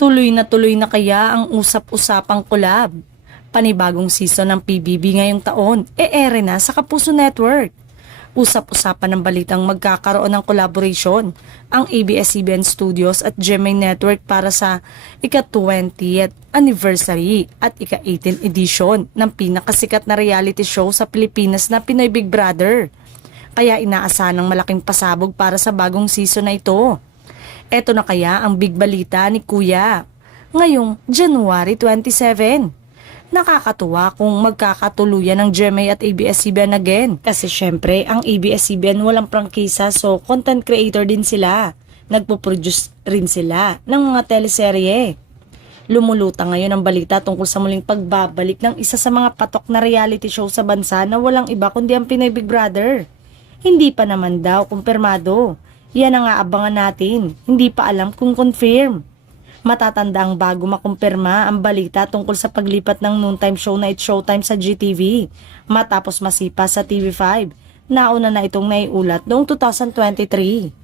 Tuloy na kaya ang usap-usapang collab? Panibagong season ng PBB ngayong taon, ere na sa Kapuso Network. Usap-usapan ng balitang magkakaroon ng collaboration ang ABS-CBN Studios at GMA Network para sa ika-20th anniversary at ika-18th edition ng pinakasikat na reality show sa Pilipinas na Pinoy Big Brother. Kaya inaasahan ng malaking pasabog para sa bagong season na ito. Eto na kaya ang big balita ni Kuya ngayong January 27. Nakakatuwa kung magkakatuluyan ng GMA at ABS-CBN again. Kasi syempre, ang ABS-CBN walang prangkisa, so content creator din sila. Nagpo-produce rin sila ng mga teleserye. Lumulutang ngayon ang balita tungkol sa muling pagbabalik ng isa sa mga patok na reality show sa bansa na walang iba kundi ang Pinoy Big Brother. Hindi pa naman daw kumpirmado. Yan ang aabangan natin. Hindi pa alam kung confirm. Matatandang bago makumpirma ang balita tungkol sa paglipat ng noontime show na It's Showtime sa GTV matapos masipa sa TV5. Nauna na itong naiulat noong 2023.